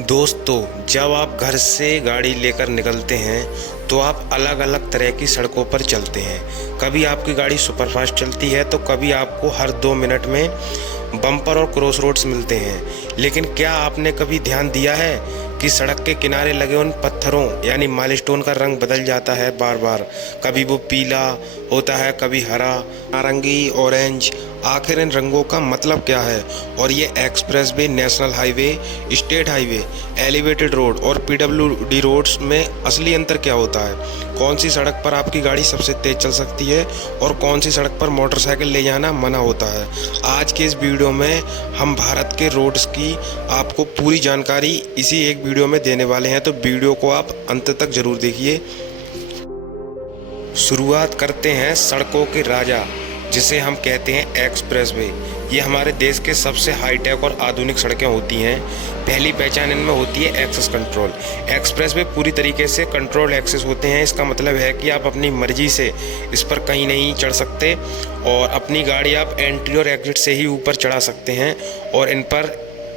दोस्तों, जब आप घर से गाड़ी लेकर निकलते हैं तो आप अलग अलग तरह की सड़कों पर चलते हैं। कभी आपकी गाड़ी सुपरफास्ट चलती है तो कभी आपको हर 2 मिनट में बम्पर और क्रॉस रोड्स मिलते हैं। लेकिन क्या आपने कभी ध्यान दिया है कि सड़क के किनारे लगे उन पत्थरों यानी माइलस्टोन का रंग बदल जाता है बार बार। कभी वो पीला होता है, कभी हरा, नारंगी, ऑरेंज। आखिर इन रंगों का मतलब क्या है? और ये expressway, national highway, state highway, elevated road और पीडब्ल्यूडी रोड्स में असली अंतर क्या होता है? कौन सी सड़क पर आपकी गाड़ी सबसे तेज चल सकती है और कौन सी सड़क पर मोटरसाइकिल ले जाना मना होता है? आज के इस वीडियो में हम भारत के रोड्स की आपको पूरी जानकारी इसी एक वीडियो में देने वाले हैं, तो वीडियो को आप अंत तक जरूर देखिए। शुरुआत करते हैं सड़कों के राजा, जिसे हम कहते हैं एक्सप्रेसवे। ये हमारे देश के सबसे हाईटेक और आधुनिक सड़कें होती हैं। पहली पहचान इनमें होती है एक्सेस कंट्रोल। एक्सप्रेसवे पूरी तरीके से कंट्रोल एक्सेस होते हैं। इसका मतलब है कि आप अपनी मर्जी से इस पर कहीं नहीं चढ़ सकते और अपनी गाड़ी आप एंट्री और एग्जिट से ही ऊपर चढ़ा सकते हैं। और इन पर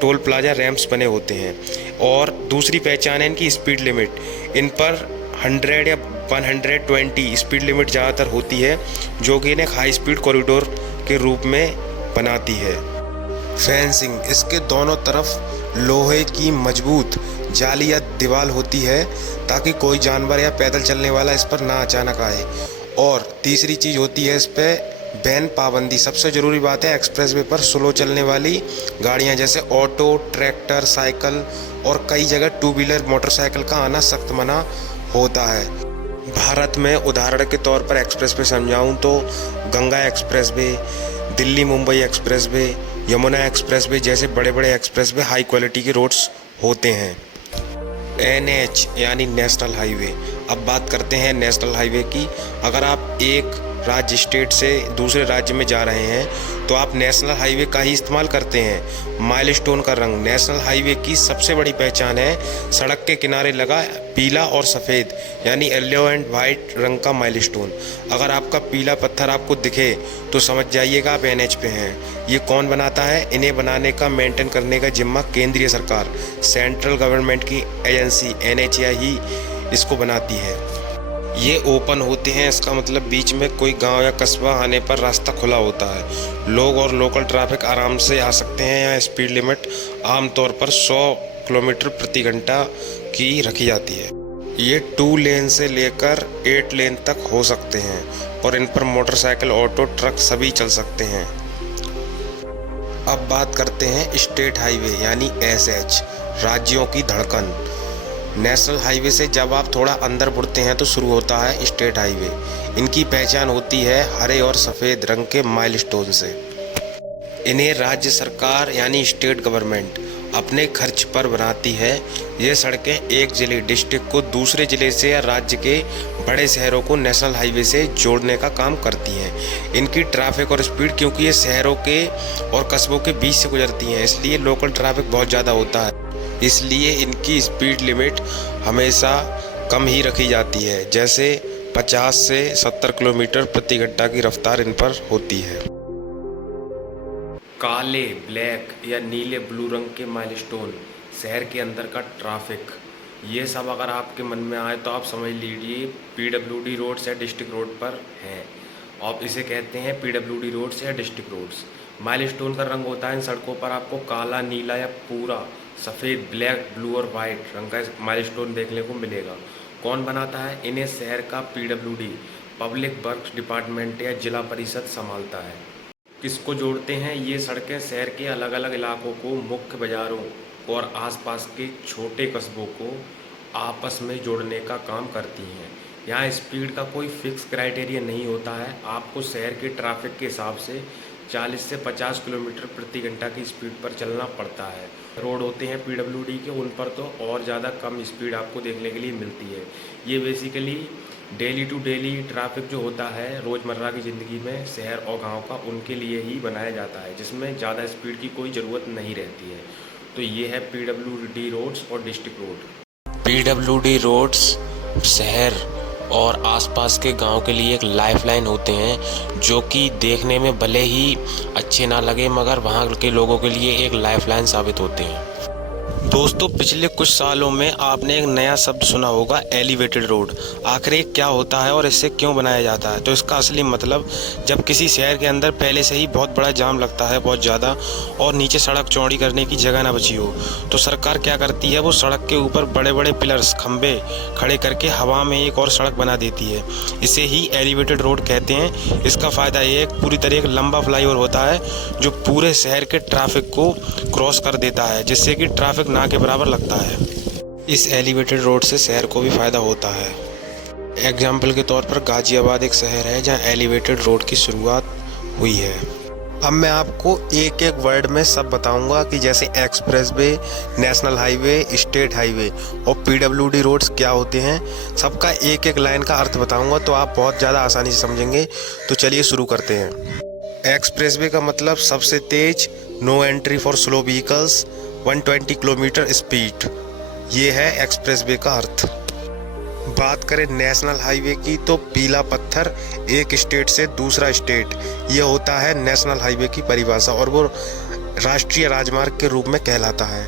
टोल प्लाजा रैंप्स बने होते हैं। और दूसरी पहचान है इनकी स्पीड लिमिट। इन पर 100 या 120 स्पीड लिमिट ज़्यादातर होती है, जो कि इन्हें हाई स्पीड कॉरिडोर के रूप में बनाती है। फेंसिंग, इसके दोनों तरफ लोहे की मजबूत जाली या दीवार होती है ताकि कोई जानवर या पैदल चलने वाला इस पर ना अचानक आए। और तीसरी चीज़ होती है इस पर बैन पाबंदी। सबसे ज़रूरी बात है, एक्सप्रेसवे पर स्लो चलने वाली गाड़ियां जैसे ऑटो, ट्रैक्टर, साइकिल और कई जगह 2 व्हीलर मोटरसाइकिल का आना सख्त मना होता है। भारत में उदाहरण के तौर पर एक्सप्रेसवे समझाऊं तो Ganga expressway, Delhi Mumbai expressway, Yamuna expressway जैसे बड़े बड़े एक्सप्रेसवे हाई क्वालिटी के रोड्स होते हैं। NH यानी नेशनल हाईवे। अब बात करते हैं नेशनल हाईवे की। अगर आप एक राज्य स्टेट से दूसरे राज्य में जा रहे हैं तो आप नेशनल हाईवे का ही इस्तेमाल करते हैं। माइलस्टोन का रंग नेशनल हाईवे की सबसे बड़ी पहचान है। सड़क के किनारे लगा पीला और सफ़ेद यानी येलो एंड वाइट रंग का माइलस्टोन। अगर आपका पीला पत्थर आपको दिखे तो समझ जाइएगा आप NH पे हैं। ये कौन बनाता है? इन्हें बनाने का, मेंटेन करने का जिम्मा केंद्रीय सरकार, सेंट्रल गवर्नमेंट की एजेंसी NHAI ही इसको बनाती है। ये ओपन होते हैं, इसका मतलब बीच में कोई गांव या कस्बा आने पर रास्ता खुला होता है। लोग और लोकल ट्रैफिक आराम से आ सकते हैं। यहाँ स्पीड लिमिट आमतौर पर 100 किलोमीटर प्रति घंटा की रखी जाती है। ये 2 लेन से लेकर 8 लेन तक हो सकते हैं और इन पर मोटरसाइकिल, ऑटो, ट्रक सभी चल सकते हैं। अब बात करते हैं स्टेट हाईवे यानी SH, राज्यों की धड़कन। नेशनल हाईवे से जब आप थोड़ा अंदर बढ़ते हैं तो शुरू होता है स्टेट हाईवे। इनकी पहचान होती है हरे और सफ़ेद रंग के माइलस्टोन से। इन्हें राज्य सरकार यानी स्टेट गवर्नमेंट अपने खर्च पर बनाती है। ये सड़कें एक जिले, डिस्ट्रिक्ट को दूसरे ज़िले से या राज्य के बड़े शहरों को नेशनल हाईवे से जोड़ने का काम करती हैं। इनकी ट्रैफिक और स्पीड, क्योंकि ये शहरों के और कस्बों के बीच से गुजरती हैं, इसलिए लोकल ट्रैफिक बहुत ज़्यादा होता है। इसलिए इनकी स्पीड लिमिट हमेशा कम ही रखी जाती है, जैसे 50 से 70 किलोमीटर प्रति घंटा की रफ्तार इन पर होती है। काले, ब्लैक या नीले ब्लू रंग के माइलस्टोन, शहर के अंदर का ट्रैफिक। ये सब अगर आपके मन में आए तो आप समझ लीजिए पीडब्ल्यूडी रोड्स या डिस्ट्रिक्ट रोड पर हैं। आप इसे कहते हैं पीडब्ल्यूडी रोड्स या डिस्ट्रिक्ट रोड्स। माइलस्टोन का रंग होता है इन सड़कों पर आपको काला, नीला या पूरा सफ़ेद, ब्लैक, ब्लू और वाइट रंग का माइलस्टोन देखने को मिलेगा। कौन बनाता है? इन्हें शहर का पीडब्ल्यूडी, पब्लिक वर्क्स डिपार्टमेंट या जिला परिषद संभालता है। किसको जोड़ते हैं? ये सड़कें शहर के अलग अलग इलाकों को, मुख्य बाज़ारों और आसपास के छोटे कस्बों को आपस में जोड़ने का काम करती हैं। यहाँ स्पीड का कोई फिक्स क्राइटेरिया नहीं होता है। आपको शहर के ट्रैफिक के हिसाब से 40 से 50 किलोमीटर प्रति घंटा की स्पीड पर चलना पड़ता है। रोड होते हैं पीडब्ल्यूडी के, उन पर तो और ज़्यादा कम स्पीड आपको देखने के लिए मिलती है। ये basically daily to daily traffic जो होता है रोज़मर्रा की ज़िंदगी में शहर और गांव का, उनके लिए ही बनाया जाता है, जिसमें ज़्यादा स्पीड की कोई ज़रूरत नहीं रहती है। तो ये है पीडब्ल्यूडी रोड्स और डिस्ट्रिक्ट रोड। पीडब्ल्यूडी रोड्स शहर और आसपास के गांव के लिए एक लाइफलाइन होते हैं, जो कि देखने में भले ही अच्छे ना लगे मगर वहां के लोगों के लिए एक लाइफलाइन साबित होते हैं। दोस्तों, पिछले कुछ सालों में आपने एक नया शब्द सुना होगा, एलिवेटेड रोड। आखिर ये क्या होता है और इससे क्यों बनाया जाता है? तो इसका असली मतलब, जब किसी शहर के अंदर पहले से ही बहुत बड़ा जाम लगता है, बहुत ज़्यादा, और नीचे सड़क चौड़ी करने की जगह ना बची हो, तो सरकार क्या करती है, वो सड़क के ऊपर बड़े बड़े पिलर्स, खंभे खड़े करके हवा में एक और सड़क बना देती है। इसे ही एलिवेटेड रोड कहते हैं। इसका फ़ायदा ये है, पूरी तरह एक लंबा फ्लाईओवर होता है जो पूरे शहर के ट्रैफिक को क्रॉस कर देता है, जिससे कि ट्रैफिक ना के बराबर लगता है। इस एलिवेटेड रोड से शहर को भी फ़ायदा होता है। एग्जाम्पल के तौर पर गाज़ियाबाद एक शहर है जहां एलिवेटेड रोड की शुरुआत हुई है। अब मैं आपको एक एक वर्ड में सब बताऊंगा कि जैसे express way, national highway, state highway और पीडब्ल्यूडी रोड्स क्या होते हैं। सबका एक एक लाइन का अर्थ बताऊंगा, तो आप बहुत ज़्यादा आसानी से समझेंगे। तो चलिए शुरू करते हैं। एक्सप्रेस वे का मतलब सबसे तेज, no entry for slow vehicles, 120 kilometre speed, ये है एक्सप्रेस वे का अर्थ। बात करें नेशनल हाईवे की, तो पीला पत्थर एक स्टेट से दूसरा स्टेट, ये होता है नेशनल हाईवे की परिभाषा, और वो राष्ट्रीय राजमार्ग के रूप में कहलाता है।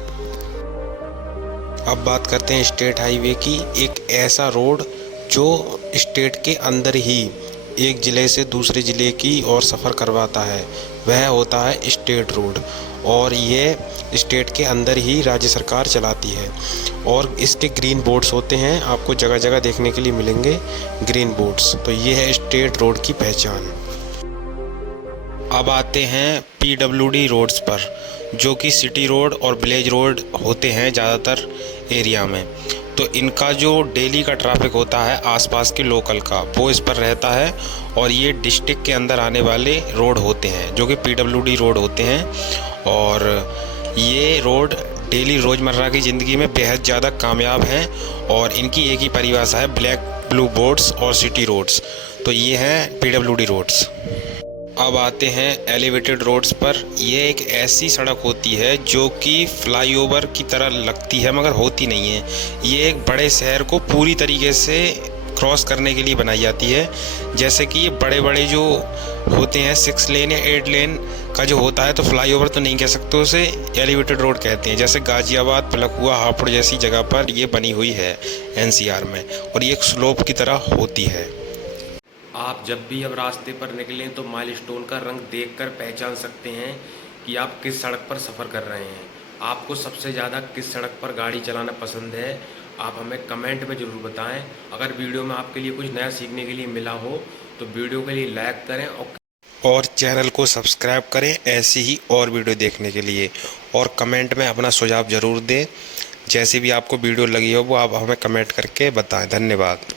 अब बात करते हैं स्टेट हाईवे की। एक ऐसा रोड जो स्टेट के अंदर ही एक ज़िले से दूसरे ज़िले की ओर सफ़र करवाता है, वह होता है स्टेट रोड, और ये स्टेट के अंदर ही राज्य सरकार चलाती है। और इसके ग्रीन बोर्ड्स होते हैं, आपको जगह जगह देखने के लिए मिलेंगे ग्रीन बोर्ड्स। तो ये है स्टेट रोड की पहचान। अब आते हैं पीडब्ल्यूडी रोड्स पर, जो कि सिटी रोड और विलेज रोड होते हैं ज़्यादातर एरिया में। तो इनका जो डेली का ट्रैफिक होता है आसपास के लोकल का, वो इस पर रहता है, और ये डिस्ट्रिक्ट के अंदर आने वाले रोड होते हैं जो कि पीडब्ल्यूडी रोड होते हैं। और ये रोड डेली रोज़मर्रा की ज़िंदगी में बेहद ज़्यादा कामयाब हैं, और इनकी एक ही परिभाषा है, ब्लैक ब्लू बोर्ड्स और सिटी रोड्स। तो ये हैं पीडब्ल्यूडी रोड्स। अब आते हैं एलिवेटेड रोड्स पर। ये एक ऐसी सड़क होती है जो कि फ्लाईओवर की तरह लगती है, मगर होती नहीं है। ये एक बड़े शहर को पूरी तरीके से क्रॉस करने के लिए बनाई जाती है। जैसे कि ये बड़े बड़े जो होते हैं 6 लेन या 8 लेन का जो होता है, तो फ्लाईओवर तो नहीं कह सकते, उसे एलिवेटेड रोड कहते हैं। जैसे गाज़ियाबाद, पलकुआ, हापुड़ जैसी जगह पर ये बनी हुई है एनसीआर में, और ये एक स्लोप की तरह होती है। आप जब भी अब रास्ते पर निकलें तो माइलस्टोन का रंग देखकर पहचान सकते हैं कि आप किस सड़क पर सफ़र कर रहे हैं। आपको सबसे ज़्यादा किस सड़क पर गाड़ी चलाना पसंद है, आप हमें कमेंट में ज़रूर बताएं। अगर वीडियो में आपके लिए कुछ नया सीखने के लिए मिला हो तो वीडियो के लिए लाइक करें और चैनल को सब्सक्राइब करें ऐसी ही और वीडियो देखने के लिए। और कमेंट में अपना सुझाव ज़रूर दें। जैसी भी आपको वीडियो लगी हो वो आप हमें कमेंट करके बताएं। धन्यवाद।